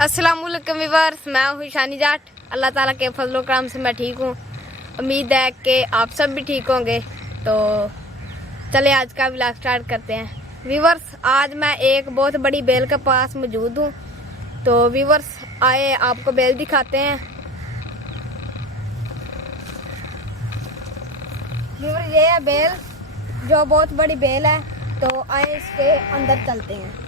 अस्सलामुअलैकुम व्यूअर्स, मैं हूँ शानी जाट। अल्लाह ताला के फजलो करम से मैं ठीक हूँ। उम्मीद है कि आप सब भी ठीक होंगे। तो चले आज का व्लॉग स्टार्ट करते हैं। व्यूअर्स, आज मैं एक बहुत बड़ी बेल के पास मौजूद हूँ। तो व्यूअर्स आए आपको बेल दिखाते हैं। व्यूअर्स ये है बेल, जो बहुत बड़ी बेल है। तो आए इसके अंदर चलते हैं।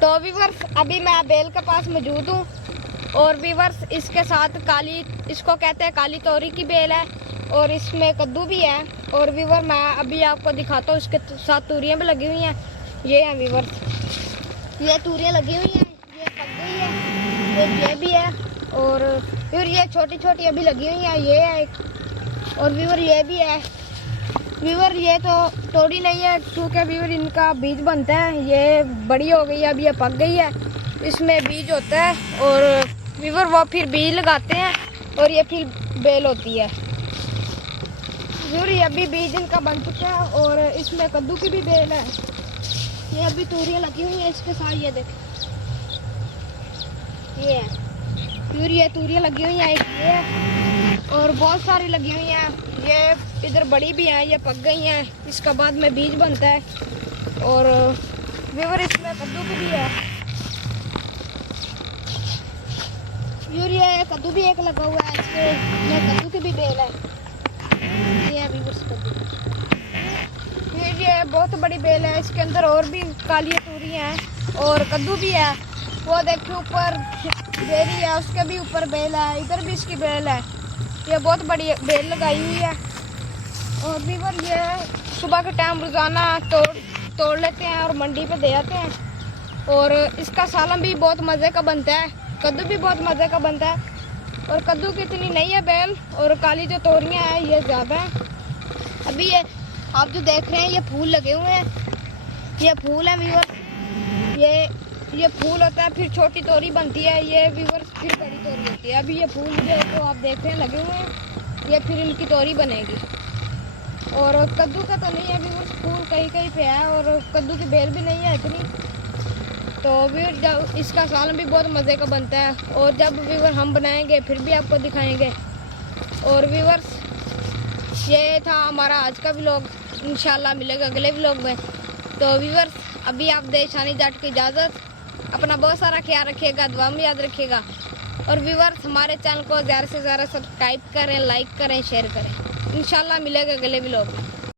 तो व्यूअर्स अभी मैं बेल के पास मौजूद हूँ। और व्यूअर्स इसके साथ काली, इसको कहते हैं काली तोरी की बेल है। और इसमें कद्दू भी है। और व्यूअर मैं अभी आपको दिखाता हूँ, इसके साथ तूरियाँ भी लगी हुई हैं। ये हैं व्यूअर्स, ये तूरियाँ लगी हुई हैं, ये पक गई है। एक ये भी है और फिर ये छोटी छोटी अभी लगी हुई हैं, ये है एक। और व्यूअर ये भी है। व्यूअर ये तो तोड़ी नहीं है, क्योंकि व्यूअर इनका बीज बनता है। ये बड़ी हो गई है, अब ये पक गई है। इसमें बीज होता है और व्यूअर वो फिर बीज लगाते हैं और ये फिर बेल होती है। व्यूअर ये अभी बीज इनका बन चुका है और इसमें कद्दू की भी बेल है। ये अभी तूरियाँ लगी हुई हैं इसके साथ, ये देख, ये है व्यूअर, ये तूरियाँ लगी हुई हैं, एक ये है और बहुत सारी लगी हुई हैं। ये इधर बड़ी भी हैं, ये पक गई हैं। इसका बाद में बीज बनता है। और व्यूअर इसमें कद्दू की भी है। व्यूअर ये कद्दू भी एक लगा हुआ है, इसमें कद्दू की भी बेल है। ये है व्यूअर कद्दू। फिर ये बहुत बड़ी बेल है, इसके अंदर और भी काली तूरी हैं और कद्दू भी है। वो देखिए ऊपर बेरी है, उसके भी ऊपर बेल है, इधर भी इसकी बेल है। ये बहुत बड़ी बेल लगाई हुई है। और व्यूअर ये सुबह के टाइम रोज़ाना तोड़ लेते हैं और मंडी पे दे आते हैं। और इसका सालन भी बहुत मज़े का बनता है, कद्दू भी बहुत मज़े का बनता है। और कद्दू की इतनी नहीं है बेल, और काली जो तोरियां हैं ये ज़्यादा है। अभी ये आप जो देख रहे हैं ये फूल लगे हुए हैं, ये फूल है व्यूअर। ये फूल होता है, फिर छोटी तोरी बनती है, ये व्यूअर फिर बड़ी तोरी होती है। अभी ये फूल जो आप देख रहे हैं लगे हुए हैं, ये फिर इनकी तोरी बनेगी। और कद्दू का तो नहीं है व्यूअर, फूल कहीं कहीं पे है और कद्दू की बेल भी नहीं है इतनी। तो व्यूअर जब इसका सालन भी बहुत मज़े का बनता है। और जब व्यूअर हम बनाएंगे फिर भी आपको दिखाएंगे। और व्यूअर्स ये था हमारा आज का व्लॉग, इंशाल्लाह मिलेगा अगले व्लॉग में। तो व्यूअर्स अभी आप दे शानी जाट की इजाज़त। अपना बहुत सारा ख्याल रखिएगा, दुआ में याद रखिएगा। और व्यूअर्स हमारे चैनल को ज़्यादा से ज़्यादा सब्सक्राइब करें, लाइक करें, शेयर करें। इंशाल्लाह मिलेगा अगले व्लॉग में।